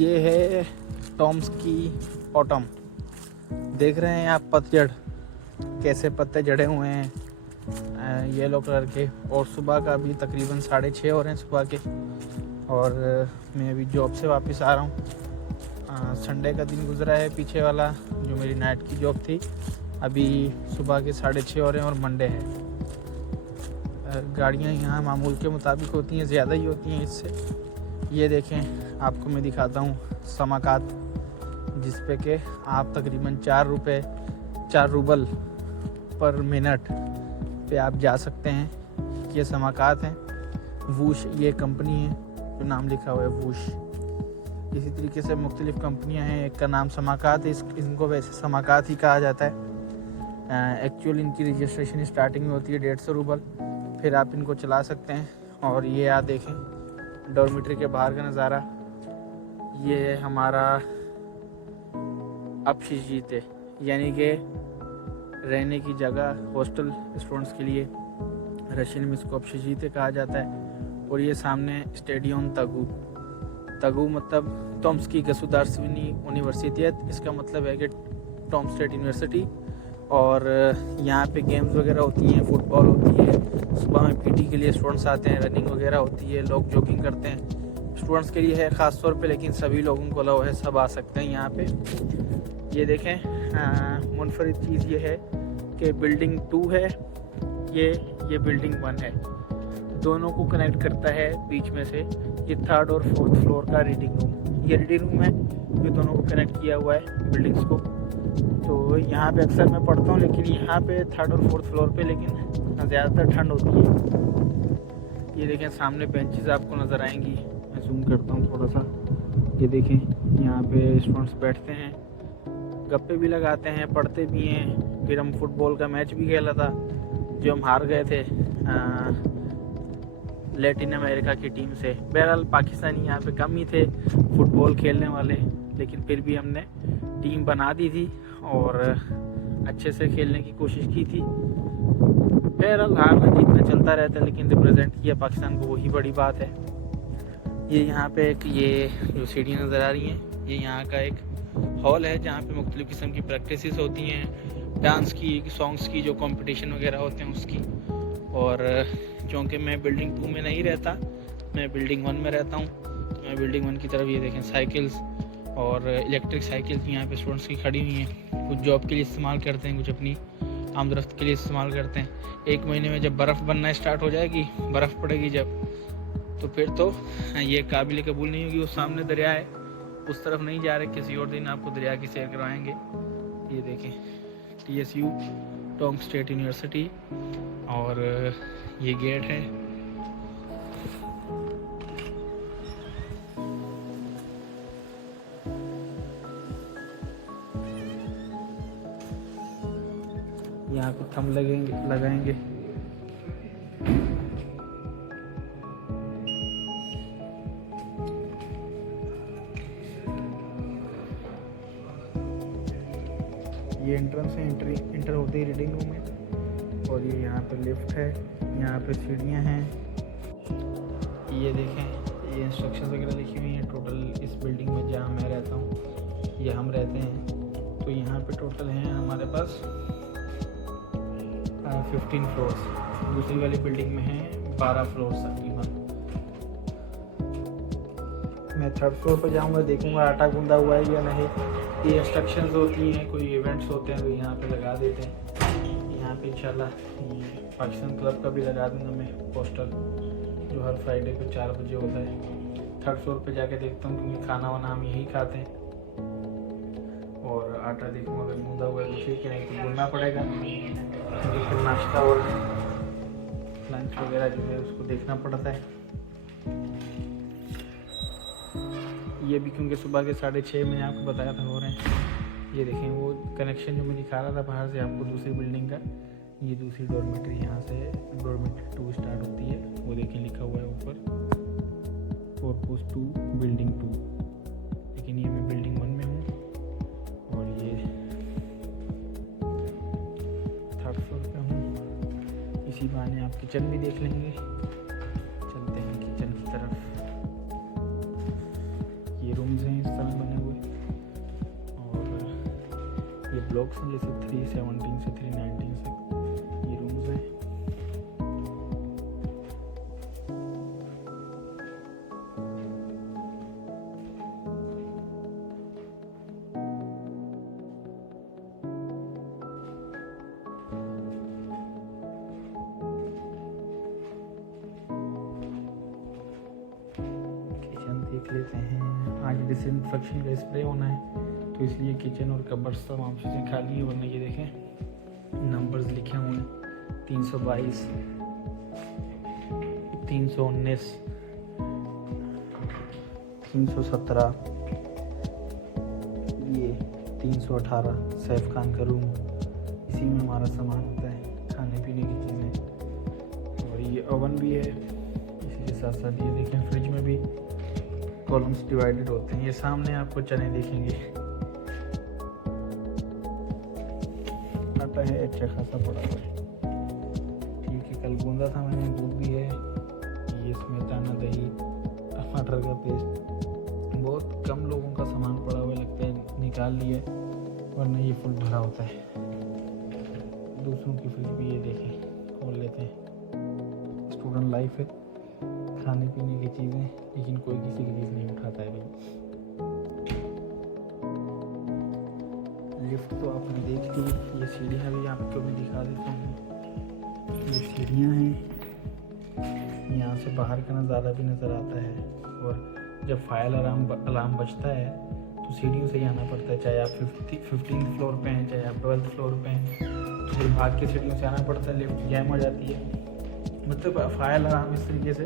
ये है टॉम्स की ऑटम। देख रहे हैं आप पतझड़, कैसे पत्ते जड़े हुए हैं येलो कलर के। और सुबह का अभी तकरीबन 6:30 हो रहे हैं सुबह के। और मैं अभी जॉब से वापस आ रहा हूँ। संडे का दिन गुजरा है पीछे वाला, जो मेरी नाइट की जॉब थी। अभी सुबह के 6:30 हो रहे हैं और मंडे है। गाड़ियाँ यहाँ मामूल के मुताबिक होती हैं, ज़्यादा ही होती हैं इससे। ये देखें, आपको मैं दिखाता हूँ समाकात, जिस पे कि आप तकरीबन 4 रूबल पर मिनट पे आप जा सकते हैं। ये समाकात हैं। वूश ये कंपनी है जो नाम लिखा हुआ है वूश। इसी तरीके से मुख्तलिफ़ कंपनियां हैं, एक का नाम समाकात है, इनको वैसे समाकात ही कहा जाता है। एक्चुअल इनकी रजिस्ट्रेशन स्टार्टिंग में होती है 150 रूबल, फिर आप इनको चला सकते हैं। और ये आप देखें डॉर्मेट्री के बाहर का नज़ारा। ये है हमारा अपशिजीत है, यानी कि रहने की जगह हॉस्टल स्टूडेंट्स के लिए। रशियन में इसको अपशिजीत कहा जाता है। और ये सामने स्टेडियम तगु मतलब टॉम्स्की गसुदार्स्विनी यूनिवर्सिटी, इसका मतलब है कि टॉम स्टेट यूनिवर्सिटी। और यहाँ पे गेम्स वगैरह होती हैं, फुटबॉल होती है, सुबह में पीटी के लिए स्टूडेंट्स आते हैं, रनिंग वगैरह होती है, लोग जॉगिंग करते हैं। स्टूडेंट्स के लिए है ख़ास तौर पे, लेकिन सभी लोगों को अलाउ है, सब आ सकते हैं यहाँ पे। ये देखें, मुनफरिद चीज़ ये है कि बिल्डिंग 2 है, ये बिल्डिंग 1 है। दोनों को कनेक्ट करता है बीच में से ये 3rd और 4th फ्लोर का रीडिंग रूम। ये रीडिंग रूम है जो दोनों को कनेक्ट किया हुआ है बिल्डिंग्स को। तो यहाँ पे अक्सर मैं पढ़ता हूँ, लेकिन यहाँ पे 3rd और 4th फ्लोर पे लेकिन ज़्यादातर ठंड होती है। ये देखें सामने बेंचेस आपको नज़र आएंगी, मैं जूम करता हूँ थोड़ा सा। ये देखें यहाँ पे स्टूडेंट्स बैठते हैं, गप्पे भी लगाते हैं, पढ़ते भी हैं। फिर हम फुटबॉल का मैच भी खेला था जो हम हार गए थे लैटिन अमेरिका की टीम से। बहरहाल पाकिस्तानी यहाँ पे कम ही थे फुटबॉल खेलने वाले, लेकिन फिर भी हमने टीम बना दी थी और अच्छे से खेलने की कोशिश की थी। बहरहाल हारना जीतना चलता रहता है, लेकिन रिप्रेजेंट किया पाकिस्तान को, वही बड़ी बात है। ये यहाँ पे एक ये जो सीढ़ियाँ नज़र आ रही हैं, ये यहाँ का एक हॉल है जहाँ पे मुख्तलिफ़ किस्म की प्रैक्टिसेस होती हैं, डांस की, सॉन्ग्स की, जो कंपटीशन वगैरह होते हैं उसकी। और क्योंकि मैं बिल्डिंग 2 में नहीं रहता, मैं बिल्डिंग 1 में रहता हूँ, तो मैं बिल्डिंग 1 की तरफ ये देखें साइकिल्स और इलेक्ट्रिक साइकिल्स यहाँ पे स्टूडेंट्स की खड़ी हुई हैं। कुछ जॉब के लिए इस्तेमाल करते हैं, कुछ अपनी आमदरफ्त के लिए इस्तेमाल करते हैं। 1 महीने में जब बर्फ़ बनना स्टार्ट हो जाएगी, बर्फ़ पड़ेगी जब, तो फिर तो ये काबिल कबूल नहीं होगी। उस सामने दरिया है, उस तरफ नहीं जा रहे, किसी और दिन आपको दरिया की सैर करवाएंगे। ये देखें TSU टॉम स्टेट यूनिवर्सिटी, और ये गेट है। यहाँ पे थंब लगाएंगे। ये एंट्रेंस है, इंटर होते ही रीडिंग रूम है। और ये यहाँ पे लिफ्ट है, यहाँ पे सीढ़ियाँ हैं। ये देखें, ये इंस्ट्रक्शंस वगैरह लिखी हुई हैं टोटल इस बिल्डिंग में जहाँ मैं रहता हूँ, ये हम रहते हैं। तो यहाँ पे टोटल हैं हमारे पास 15 फ्लोर्स। दूसरी वाली बिल्डिंग में हैं 12 फ्लोर्स तकरीबन। मैं 3rd फ्लोर पर जाऊँगा, देखूँगा आटा गूंदा हुआ है या नहीं। ये इंस्ट्रक्शंस होती हैं, कोई इवेंट्स होते हैं तो यहाँ पे लगा देते हैं। यहाँ पे इंशाल्लाह पाकिस्तान क्लब का भी लगा दूँगा मैं पोस्टर, जो हर फ्राइडे को 4 बजे होता है। 3rd फ्लोर पे जाके देखता हूँ, क्योंकि खाना वाना हम यही खाते हैं। और आटा देखूँगा, अगर गूंदा हुआ है तो ठीक है, नहीं तो गूंदना पड़ेगा, क्योंकि फिर नाश्ता और लंच वगैरह जो है उसको देखना पड़ता है। ये भी क्योंकि सुबह के 6:30 मैंने आपको बताया था हो रहे हैं। ये देखें वो कनेक्शन जो मैं दिखा रहा था बाहर से आपको दूसरी बिल्डिंग का, ये दूसरी डॉर्मेट्री, यहाँ से डॉर्मेट्री 2 स्टार्ट होती है। वो देखें लिखा हुआ है ऊपर 4+2 बिल्डिंग 2, लेकिन ये मैं बिल्डिंग 1 में हूँ। और ये 3rd फ्लोर पे हूँ। इसी बहाने आप किचन भी देख लेंगे। चलते हैं किचन की तरफ। ये रूम्स हैं इस ब्लॉक्स हैं, जैसे 317 से 319 से ये रूम्स हैं। किचन देख लेते हैं। आज डिसइंफेक्शन का स्प्रे होना है, तो इसलिए किचन और कबर्स तमाम चीज़ें खाली हैं, वरना ये देखें नंबर्स लिखे हुए हैं 322, 319, 317, ये 318 सैफ खान का रूम। इसी में हमारा सामान होता है, खाने पीने की चीज़ें। और ये ओवन भी है। इसी के साथ साथ ये देखें फ्रिज में भी कॉलम्स डिवाइडेड होते हैं। ये सामने आपको चने दिखेंगे, आटा है अच्छा खासा पड़ा हुआ है। ठीक है, कल गूंदा था मैंने, दूध भी है। ये स्मेताना, दही, टमाटर का पेस्ट, बहुत कम लोगों का सामान पड़ा हुआ लगता है, निकाल लिए, वरना ये फुल भरा होता है। दूसरों की फ्रिज भी ये देखें, खोल लेते हैं। स्टूडेंट लाइफ है, खाने पीने की चीज़ें, लेकिन कोई किसी की चीज़ नहीं उठाता है भाई। लिफ्ट तो आपने देख ली, ये सीढ़ियाँ भी आपको भी दिखा देता हूँ। ये सीढ़ियाँ हैं, यहाँ से बाहर का नज़ारा भी नज़र आता है। और जब फायर अलार्म बजता है तो सीढ़ियों से ही आना पड़ता है, चाहे आप 15th फ्लोर पे हैं, चाहे आप 12th फ्लोर पे हैं, तो फिर भाग के सीढ़ियों से आना पड़ता है, लिफ्ट जैम हो जाती है। मतलब फायर अलार्म इस तरीके से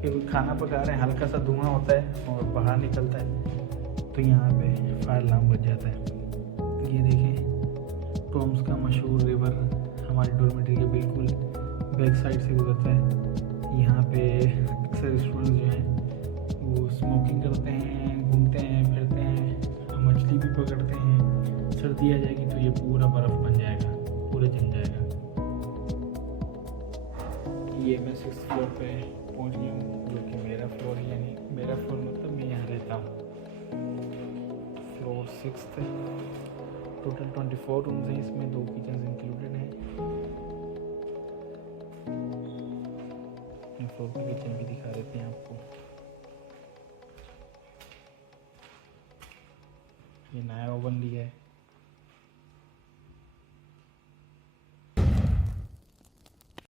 कि खाना पका रहे हैं, हल्का सा धुआं होता है और बाहर निकलता है, तो यहाँ पे फायर अलार्म बज जाता है। ये देखें टॉम्स का मशहूर रिवर हमारे डॉर्मेटरी के बिल्कुल बैक साइड से गुजरता है। यहाँ पे अक्सर स्टूडेंट्स जो हैं वो स्मोकिंग करते हैं, घूमते हैं, फिरते हैं, मछली भी पकड़ते हैं। सर्दी आ जाएगी तो ये पूरा बर्फ़ बन जाएगा, पूरा जम जाएगा। ये मैं 6th फ्लोर पे पहुँच गया हूँ, जो कि मेरा फ्लोर, यानी मेरा फ्लोर मतलब मैं यहाँ रहता हूँ। फ्लोर 6th है। टोटल 24 रूम्स हैं, इसमें 2 किचन इंक्लूडेड हैं। फ्लोर पे किचन भी दिखा देते हैं आपको। ये नया ओवन लिया है।